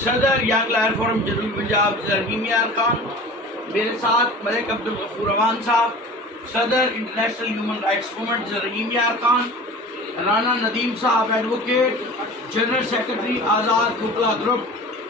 صدر young lawyer forum جنوبی پنجاب رحیم یار خان، میرے ساتھ ملک عبدالغفور اوان صاحب، صدر انٹرنیشنل ہیومن رائٹس موومنٹ رحیم یار خان، رانا ندیم صاحب ایڈوکیٹ، جنرل سیکرٹری آزاد وکلا گروپ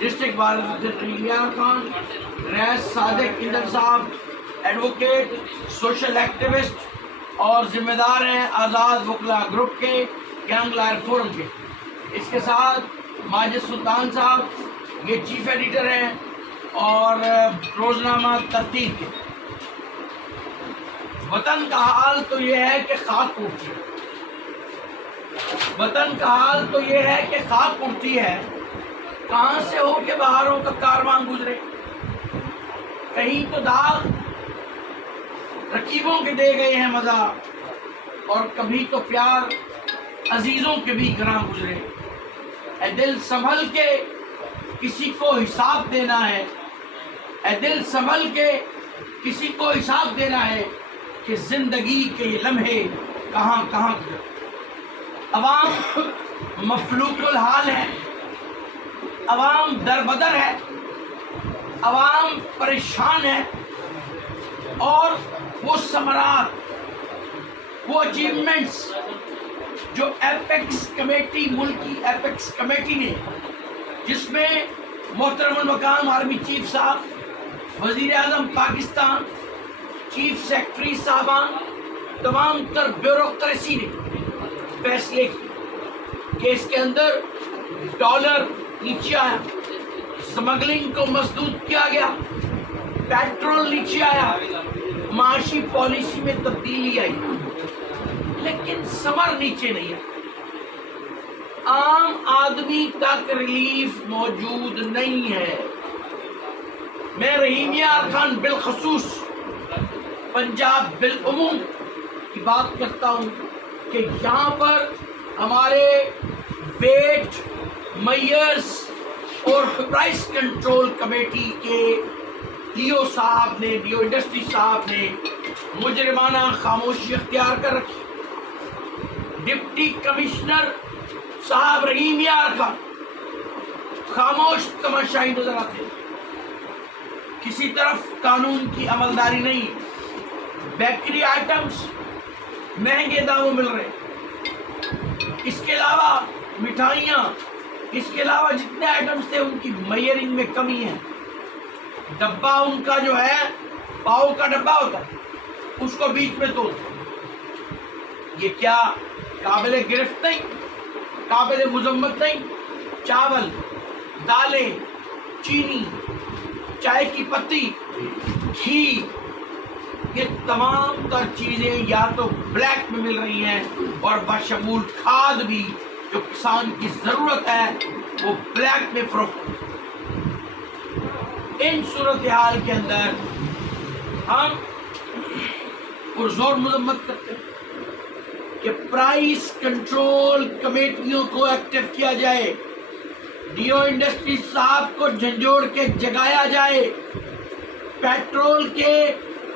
ڈسٹرکٹ بار رحیم یار خان، ریاض صادق اندر صاحب ایڈوکیٹ، سوشل ایکٹیوسٹ اور ذمہ دار ہیں آزاد وکلا گروپ کے ینگ لائر فورم کے۔ اس کے ساتھ ماجد سلطان صاحب، یہ چیف ایڈیٹر ہیں اور روزنامہ ترتیب کے۔ وطن کا حال تو یہ ہے کہ خاک اڑتی ہے، وطن کا حال تو یہ ہے کہ خاک اڑتی ہے، کہاں سے ہو کے بہاروں کا کاروان گزرے، کہیں تو داغ رقیبوں کے دے گئے ہیں مزہ، اور کبھی تو پیار عزیزوں کے بھی گراں گزرے۔ اے دل سنبھل کے کسی کو حساب دینا ہے، اے دل سنبھل کے کسی کو حساب دینا ہے کہ زندگی کے یہ لمحے کہاں کہاں گزرے۔ عوام مفلوق الحال ہے، عوام دربدر ہے، عوام پریشان ہے، اور وہ ثمرات، وہ اچیومنٹس جو ایپیکس کمیٹی، ملکی ایپیکس کمیٹی نے، جس میں محترم المقام آرمی چیف صاحب، وزیر اعظم پاکستان، چیف سیکرٹری صاحبان، تمام تر بیوروکریسی نے فیصلے کی کہ اس کے اندر ڈالر نیچے آیا، سمگلنگ کو مسدود کیا گیا، پیٹرول نیچے آیا، معاشی پالیسی میں تبدیلی آئی، لیکن ثمر نیچے نہیں ہے۔ عام آدمی تک ریلیف موجود نہیں ہے۔ میں رحیم یار خان بالخصوص پنجاب بالعموم کی بات کرتا ہوں کہ یہاں پر ہمارے ویٹ میئرز اور پرائس کنٹرول کمیٹی کے ڈیو صاحب نے، ڈیو انڈسٹری صاحب نے مجرمانہ خاموشی اختیار کر رکھی۔ ڈپٹی کمشنر صاحب رحیم یار خان خاموش تماشائی نظر آتے، کسی طرف قانون کی عملداری نہیں۔ بیکری آئٹمز مہنگے داموں مل رہے، اس کے علاوہ مٹھائیاں، اس کے علاوہ جتنے آئٹمز تھے ان کی میئرنگ میں کمی ہے۔ ڈبہ ان کا جو ہے پاؤ کا ڈبہ ہوتا ہے، اس کو بیچ میں توڑ، یہ کیا قابل گرفت نہیں، قابل مذمت نہیں؟ چاول، دالیں، چینی، چائے کی پتی، گھی، یہ تمام تر چیزیں یا تو بلیک میں مل رہی ہیں، اور بشمول کھاد بھی جو کسان کی ضرورت ہے وہ بلیک میں فروخت۔ ان صورتحال کے اندر ہم پرزور مذمت کرتے ہیں کہ پرائس کنٹرول کمیٹیوں کو ایکٹیو کیا جائے، ڈیو انڈسٹری صاحب کو جھنجھوڑ کے جگایا جائے، پیٹرول کے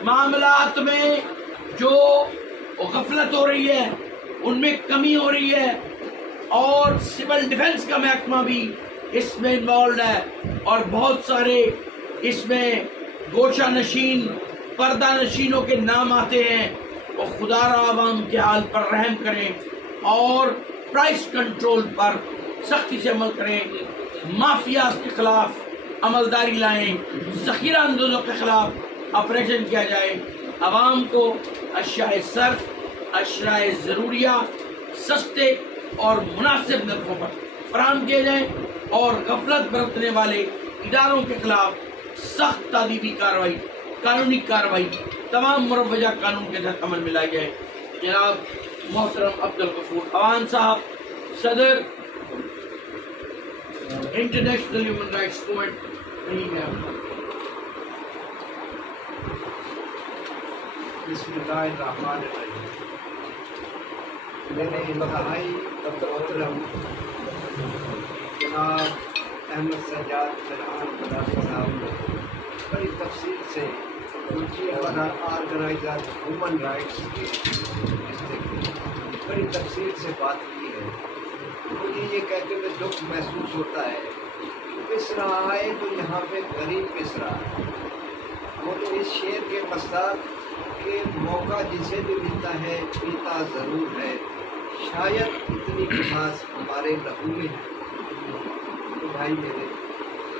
معاملات میں جو غفلت ہو رہی ہے ان میں کمی ہو رہی ہے، اور سول ڈیفنس کا محکمہ بھی اس میں انوالوڈ ہے، اور بہت سارے اس میں گوشہ نشین، پردہ نشینوں کے نام آتے ہیں۔ وہ خدا را عوام کے حال پر رحم کریں اور پرائس کنٹرول پر سختی سے عمل کریں، مافیاز کے خلاف عملداری لائیں، ذخیرہ اندوزوں کے خلاف آپریشن کیا جائے، عوام کو اشیاء صرف، اشیاء ضروریہ سستے اور مناسب نرخوں پر فراہم کیے جائیں، اور غفلت برتنے والے اداروں کے خلاف سخت تادیبی کارروائی، قانونی کارروائی تمام مروجہ قانون کے تحت عمل میں لائی جائے۔ جناب محترم عبدالغفور اوان صاحب، صدر انٹرنیشنل ہیومن رائٹس موومنٹ رحیم یار خان۔ بسم اللہ الرحمن الرحیم۔ میرے انتہائی محترم جناب احمد سجاد فرحان بلال صاحب نے بڑی تفصیل سے آرگنائزر ہیومن رائٹس کے بڑی تفصیل سے بات کی ہے۔ مجھے یہ کہتے ہوئے دکھ محسوس ہوتا ہے کہ پس رہا ہے تو یہاں پہ غریب پس رہا ہے. وہ تو اس شعر کے مستاق کہ موقع جسے بھی ملتا ہے پیتا ضرور ہے، شاید اتنی مٹھاس ہمارے لہو میں ہے. تو بھائی میرے،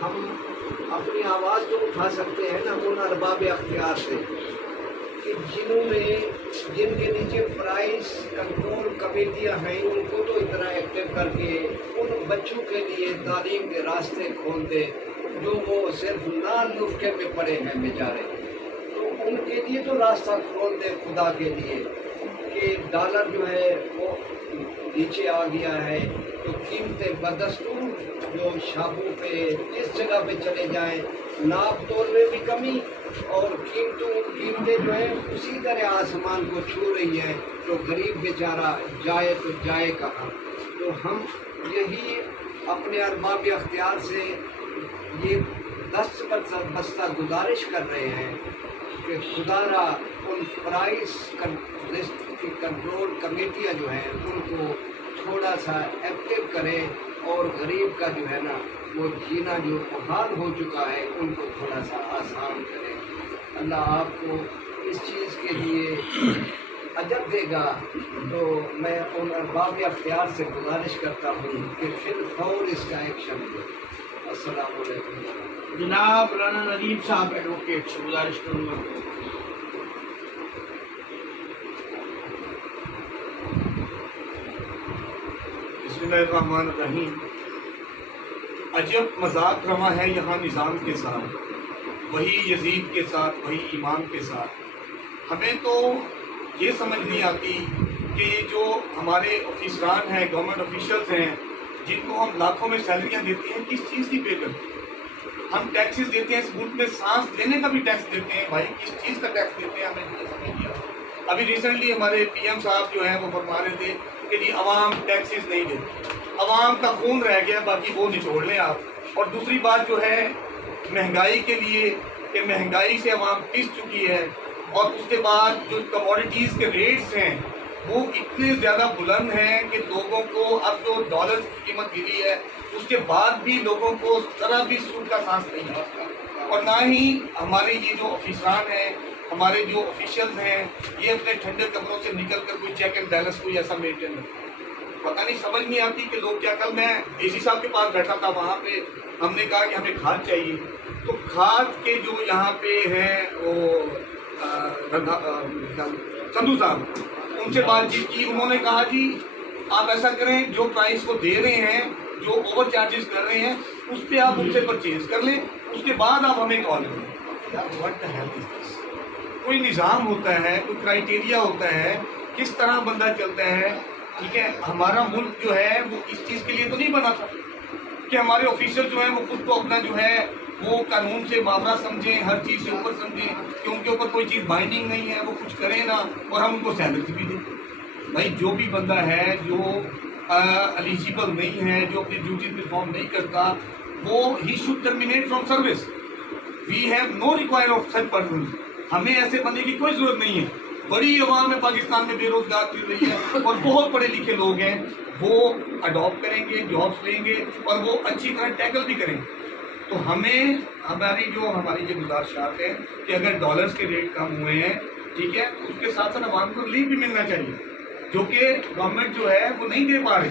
ہم اپنی آواز تو اٹھا سکتے ہیں نا ان ارباب اختیار سے کہ جن کے نیچے پرائز کنٹرول کمیٹیاں ہیں، ان کو تو اتنا ایکٹیو کر کے ان بچوں کے لیے تعلیم کے راستے کھول دے جو وہ صرف نان نسخے میں پڑے ہیں بیچارے. تو ان کے لیے تو راستہ کھول دے خدا کے لیے کہ ڈالر جو ہے وہ نیچے آ گیا ہے تو قیمتیں بدستور جو شابوں پہ جس جگہ پہ چلے جائیں ناپ تول میں بھی کمی اور قیمتیں جو ہیں اسی طرح آسمان کو چھو رہی ہیں. تو غریب بیچارہ جائے تو جائے کہاں. تو ہم یہی اپنے ارباب اختیار سے یہ دست بستہ گزارش کر رہے ہیں کہ خدا را ان پرائز کنٹرول کمیٹیاں جو ہیں ان کو تھوڑا سا ایکٹیو کرے اور غریب کا جو ہے نا وہ جینا جو محال ہو چکا ہے ان کو تھوڑا سا آسان کرے. اللہ آپ کو اس چیز کے لیے اجر دے گا. تو میں ان ارباب اختیار سے گزارش کرتا ہوں کہ فی الفور اس کا ایکشن دے. السلام علیکم. جناب رانا ندیم صاحب ایڈوکیٹ سے گزارش کروں گا. بسم اللہ الرحمن الرحیم. عجب مذاق رواں ہے یہاں نظام کے ساتھ، وہی یزید کے ساتھ، وہی ایمان کے ساتھ. ہمیں تو یہ سمجھ نہیں آتی کہ یہ جو ہمارے آفیسران ہیں، گورنمنٹ آفیشلز ہیں، جن کو ہم لاکھوں میں سیلریاں دیتے ہیں، کس چیز کی پے کرتے ہیں. ہم ٹیکسز دیتے ہیں، اس ملک میں سانس لینے کا بھی ٹیکس دیتے ہیں. بھائی کس چیز کا ٹیکس دیتے ہیں ہمیں نہیں سمجھ نہیں آتا. ابھی ریسنٹلی ہمارے پی ایم صاحب جو ہیں وہ فرما رہے تھے کہ جی عوام ٹیکسز نہیں دیتے. عوام کا خون رہ گیا، باقی وہ نچوڑ لیں آپ. اور دوسری بات جو ہے مہنگائی کے لیے کہ مہنگائی سے عوام پس چکی ہے، اور اس کے بعد جو کموڈیٹیز کے ریٹس ہیں وہ اتنے زیادہ بلند ہیں کہ لوگوں کو اب جو ڈالر کی قیمت گری ہے اس کے بعد بھی لوگوں کو ذرا بھی سود کا سانس نہیں آتا. اور نہ ہی ہمارے یہ جو آفیسران ہیں، ہمارے جو آفیشلز ہیں، یہ اپنے ٹھنڈے کمروں سے نکل کر کوئی چیک اینڈ بیلنس کوئی ایسا مینٹین کرتے ہیں. پتہ نہیں، سمجھ نہیں آتی کہ لوگ کیا. کل میں اے سی صاحب کے پاس بیٹھا تھا، وہاں پہ ہم نے کہا کہ ہمیں کھاد چاہیے. تو کھاد کے جو یہاں پہ ہیں وہ سندھو صاحب، ان سے بات چیت کی. انہوں نے کہا جی آپ ایسا کریں، جو پرائز کو دے رہے ہیں، جو اوور چارجز کر رہے ہیں، اس پہ آپ ان سے پرچیز کر لیں، اس کے بعد آپ ہمیں کال کریں. یار واٹ دی ہیل از دس؟ کوئی نظام ہوتا ہے، کوئی کرائٹیریا ہوتا ہے، کس طرح بندہ چلتا ہے. ٹھیک ہے، ہمارا ملک جو ہے وہ اس چیز کے لیے تو نہیں بنا تھا کہ ہمارے آفیسر جو ہیں وہ خود کو اپنا جو ہے وہ قانون سے ماورا سمجھیں، ہر چیز سے اوپر سمجھیں کہ ان کے اوپر کوئی چیز بائنڈنگ نہیں ہے، وہ کچھ کریں نا اور ہم ان کو سیلری بھی دیں. بھائی جو بھی بندہ ہے جو ایلیجیبل نہیں ہے، جو اپنی ڈیوٹی پرفارم نہیں کرتا، وہ ہی should terminate from service. We have no require of such person. ہمیں ایسے بندے کی کوئی ضرورت نہیں ہے. بڑی عوام ہے پاکستان میں بے روزگار پھر رہی ہے اور بہت پڑھے لکھے لوگ ہیں، وہ اڈاپٹ کریں گے، جابس لیں گے اور وہ اچھی طرح ٹیکل بھی کریں گے. تو ہمیں ہماری یہ گزارشات ہے کہ اگر ڈالرز کے ریٹ کم ہوئے ہیں، ٹھیک ہے، اس کے ساتھ ساتھ عوام کو ریلیف بھی ملنا چاہیے، جو کہ گورنمنٹ جو ہے وہ نہیں دے پا رہی.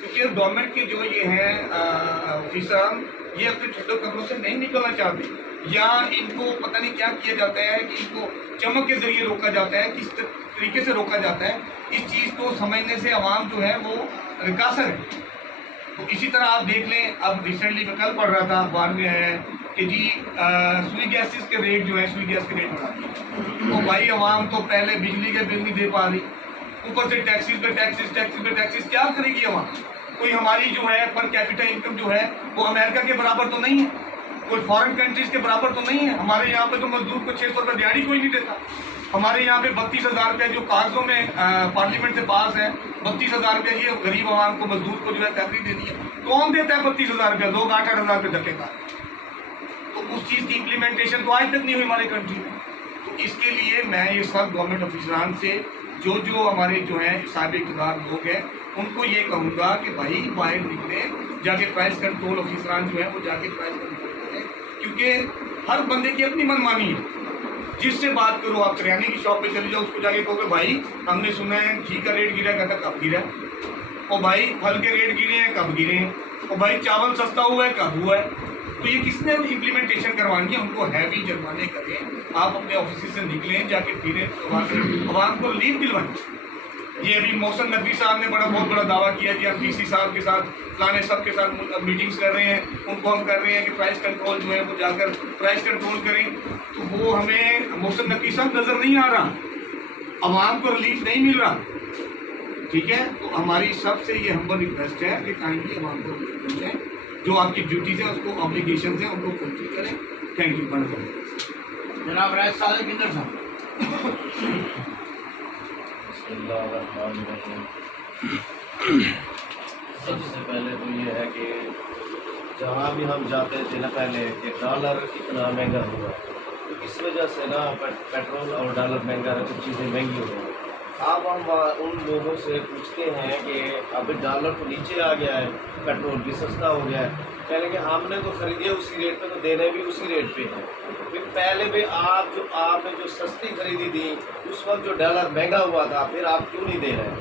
کیونکہ گورنمنٹ کے جو یہ ہیں آفیسران، یہ اپنے ٹھنڈے کمروں سے نہیں نکلنا چاہتے، یا ان کو پتہ نہیں کیا کیا جاتا ہے کہ ان کو چمک کے ذریعے روکا جاتا ہے، کس طریقے سے روکا جاتا ہے. اس چیز کو سمجھنے سے عوام جو ہے وہ قاصر ہے. تو اسی طرح آپ دیکھ لیں، اب ریسنٹلی میں کل پڑھ رہا تھا اخبار میں ہے کہ جی سوئی گیسز کے ریٹ جو ہے، سوئی گیس کے ریٹ بڑھا دیے. تو بھائی عوام تو پہلے بجلی کے بل نہیں دے پا رہی، اوپر سے ٹیکسز پہ ٹیکسز، ٹیکسز پہ ٹیکسز. کیا کرے گی عوام؟ کوئی ہماری جو ہے پر کیپیٹل انکم جو ہے وہ امریکہ کے برابر تو نہیں ہے، کوئی فارن کنٹریز کے برابر تو نہیں ہے. ہمارے یہاں پہ تو مزدور کو 600 روپے دیہڑی کوئی نہیں دیتا. ہمارے یہاں پہ 32,000 روپے جو کاغذوں میں پارلیمنٹ سے پاس ہے، 32,000 روپے یہ غریب عوام کو، مزدور کو جو ہے سیلری دینی ہے. کون دیتا ہے 32,000 روپے؟ لوگ 8,000 روپے دھکے کا. تو اس چیز کی امپلیمنٹیشن تو آج تک نہیں ہوئی ہماری کنٹری میں. تو اس کے لیے میں یہ سب گورنمنٹ آفیسران سے جو ہمارے جو ہیں صاحب اقتدار لوگ ہیں ان کو یہ کہوں گا کہ بھائی باہر نکلیں، جا کے پرائز کنٹرول آفیسران جو ہیں وہ جا کے پرائز کنٹرول کریں، کیونکہ ہر بندے کی اپنی منمانی ہے۔ جس سے بات کرو، آپ کریانے کی شاپ پہ چلے جاؤ، اس کو جا کے کہو کہ بھائی ہم نے سنا ہے گھی کا ریٹ گرا ہے، کہتا کب گرا ہے؟ اور بھائی پھل کے ریٹ گرے ہیں، کب گرے ہیں؟ اور بھائی چاول سستا ہوا ہے، کب ہوا ہے؟ تو یہ کس نے امپلیمنٹیشن کروانی ہے؟ ان کو ہیوی جرمانے کریں، آپ اپنے آفس سے نکلیں، جا کے پھریں، عوام کو ریلیف دلوائیں۔ یہ ابھی محسن نقوی صاحب نے بہت بڑا دعویٰ کیا کہ ہم ڈی سی صاحب کے ساتھ فلانے سب کے ساتھ میٹنگز کر رہے ہیں، ان کو ہم کر رہے ہیں کہ پرائز کنٹرول جو ہے وہ جا کر پرائز کنٹرول کریں، تو وہ ہمیں محسن نقوی صاحب نظر نہیں آ رہا، عوام کو ریلیف نہیں مل رہا، ٹھیک ہے؟ تو ہماری سب سے یہ ہمبل ریکویسٹ ہے کہ کائنڈلی عوام کو ریلیف مل جائے، جو آپ کی ڈیوٹیز ہیں، اس کو آبلیگیشنز ہیں، ان کو فلفل کریں۔ Thank you. جناب رائس صادق کندر صاحب۔ بسم اللہ الرحمن الرحیم۔ سب سے پہلے تو یہ ہے کہ جہاں بھی ہم جاتے تھے نا پہلے کہ ڈالر اتنا مہنگا ہوا ہے، اس وجہ سے نا پیٹرول اور ڈالر مہنگا ہے، کچھ چیزیں مہنگی ہو رہی ہیں۔ اب ہم ان لوگوں سے پوچھتے ہیں کہ اب ڈالر تو نیچے آ گیا ہے، پیٹرول بھی سستا ہو گیا ہے، کہنے کہ ہم نے تو خریدے اسی ریٹ پہ، تو دینے بھی اسی ریٹ پہ ہیں۔ پھر پہلے بھی آپ نے جو سستی خریدی تھی اس وقت جو ڈالر مہنگا ہوا تھا، پھر آپ کیوں نہیں دے رہے؟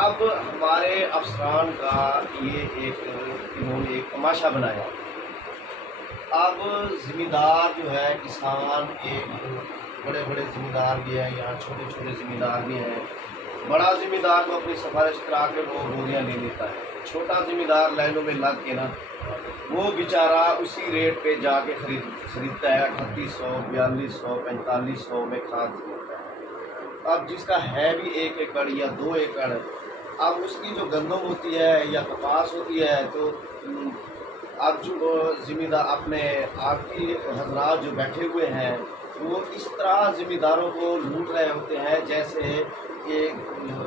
اب ہمارے افسران کا یہ انہوں نے ایک تماشا بنایا۔ اب ذمہ دار جو ہے کسان، ایک بڑے بڑے ذمہ دار بھی ہیں، یہاں چھوٹے چھوٹے ذمہ دار بھی ہیں۔ بڑا ذمہ دار تو اپنی سفارش کرا کے وہ بوریاں لے لیتا ہے، چھوٹا ذمہ دار لائنوں میں لگ کے نا وہ بیچارہ اسی ریٹ پہ جا کے خریدتا ہے، 3800 4200 4500 میں کھاد خریدتا ہے۔ اب جس کا ہے بھی 1 ایکڑ یا 2 ایکڑ، اب اس کی جو گندم ہوتی ہے یا کپاس ہوتی ہے، تو اب جو ذمہ دار اپنے آپ کی حضرات جو بیٹھے ہوئے ہیں وہ اس طرح ذمہ داروں کو لوٹ رہے ہوتے ہیں جیسے ایک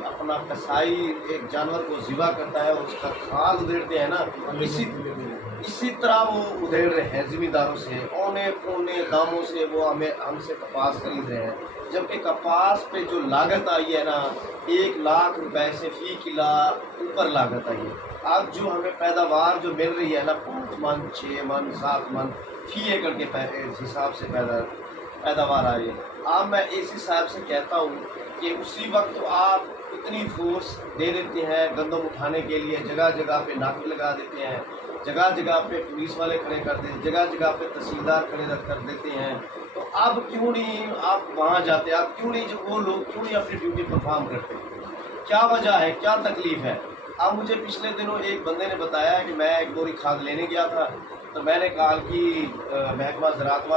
اپنا کسائی ایک جانور کو ذبح کرتا ہے اور اس کا کھال ادھیڑتے ہیں نا، اسی طرح وہ ادھیڑ رہے ہیں ذمہ داروں سے، اونے پونے داموں سے وہ ہم سے کپاس خرید رہے ہیں، جبکہ کپاس پہ جو لاگت آئی ہے نا 1 لاکھ روپے سے فی کلا اوپر لاگت آئی ہے۔ اب جو ہمیں پیداوار جو مل رہی ہے نا 5 من 6 من 7 من فی ایکڑ کے حساب سے پیداوار آ رہی ہے۔ اب میں اسی صاحب سے کہتا ہوں کہ اسی وقت تو آپ اتنی فورس دے دیتے ہیں گندم اٹھانے کے لیے، جگہ جگہ پہ ناکے لگا دیتے ہیں، جگہ جگہ پہ پولیس والے کھڑے کر دیتے ہیں، جگہ جگہ پہ تحصیلدار کھڑے کر دیتے ہیں، تو اب کیوں نہیں آپ وہاں جاتے؟ اب کیوں نہیں وہ لوگ کیوں نہیں اپنی ڈیوٹی پرفارم کرتے؟ کیا وجہ ہے؟ کیا تکلیف ہے؟ اب مجھے پچھلے دنوں ایک بندے نے بتایا کہ میں ایک بوری کھاد لینے گیا تھا، تو میں نے کہا کہ محکمہ زراعت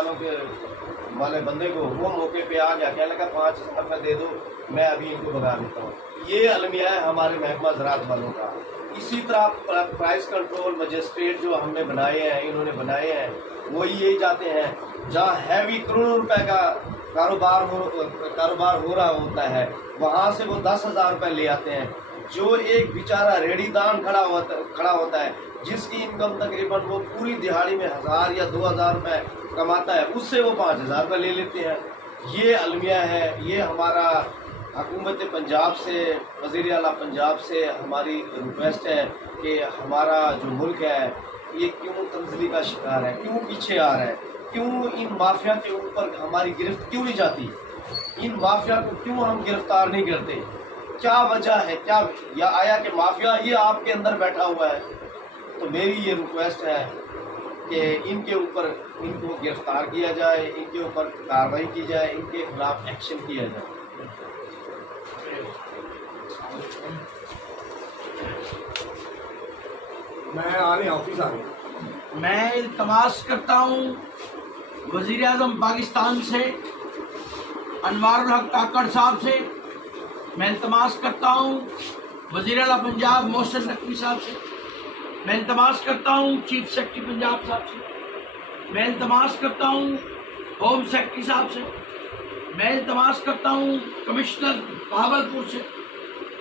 والے بندے کو، وہ موقع پہ آ گیا، کہنے لگا 5000 روپے دے دو، میں ابھی ان کو بگا دیتا ہوں۔ یہ المیہ ہے ہمارے محکمہ زراعت والوں کا۔ اسی طرح پرائز کنٹرول مجسٹریٹ جو ہم نے بنائے ہیں، انہوں نے بنائے ہیں، وہ یہی چاہتے ہیں جہاں ہیوی کروڑوں روپے کا کاروبار ہو رہا ہوتا ہے وہاں سے وہ 10,000 روپے لے آتے ہیں۔ جو ایک بیچارہ ریڑھی دان کھڑا ہوتا ہے جس کی انکم تقریباً وہ پوری دہاڑی میں 1000 یا 2000 روپے کماتا ہے، اس سے وہ 5000 روپے لے لیتے ہیں۔ یہ المیہ ہے۔ یہ ہمارا حکومت پنجاب سے، وزیر اعلیٰ پنجاب سے ہماری ریکویسٹ ہے کہ ہمارا جو ملک ہے یہ کیوں تنزلی کا شکار ہے، کیوں پیچھے آ رہا ہے، کیوں ان مافیا کے اوپر ہماری گرفت کیوں نہیں جاتی، ان مافیا کو کیوں ہم گرفتار نہیں کرتے؟ کیا وجہ ہے؟ کیا یا آیا کہ مافیا ہی آپ کے اندر بیٹھا ہوا ہے؟ تو میری یہ ریکویسٹ ہے کہ ان کے اوپر ان کو گرفتار کیا جائے، ان کے اوپر کارروائی کی جائے، ان کے خلاف ایکشن کیا جائے۔ میں آفس آ رہے میں التماس کرتا ہوں وزیر اعظم پاکستان سے، انوار الحق کاکڑ صاحب سے، میں التماس کرتا ہوں وزیر اعلیٰ پنجاب محسن نقوی صاحب سے، میں التماس کرتا ہوں چیف سیکرٹری پنجاب صاحب سے، میں التماس کرتا ہوں ہوم سیکرٹری صاحب سے، میں التماس کرتا ہوں کمشنر بہاولپور سے،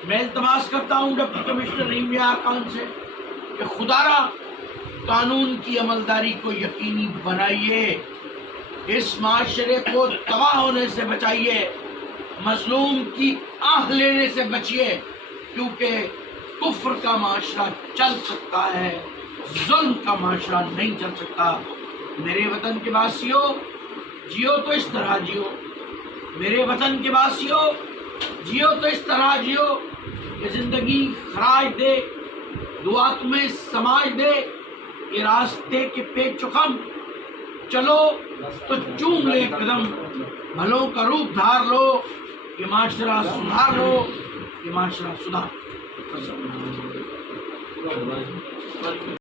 میں التماس کرتا ہوں ڈپٹی کمشنر رحیم یار خان سے کہ خدا را قانون کی عملداری کو یقینی بنائیے، اس معاشرے کو تباہ ہونے سے بچائیے، مظلوم کی آہ لینے سے بچیے، کیونکہ کفر کا معاشرہ چل سکتا ہے، ظلم کا معاشرہ نہیں چل سکتا۔ میرے وطن کے واسیوں، جیو تو اس طرح جیو، میرے وطن کے واسیوں جیو تو اس طرح جیو کہ زندگی خراج دے، دعا تمہیں سماج دے، کہ راستے کے پیچ چکم چلو تو چوم لے قدم، بھلوں کا روپ دھار لو، یہ معاشرہ سدھار لو، یہ معاشرہ سدھار۔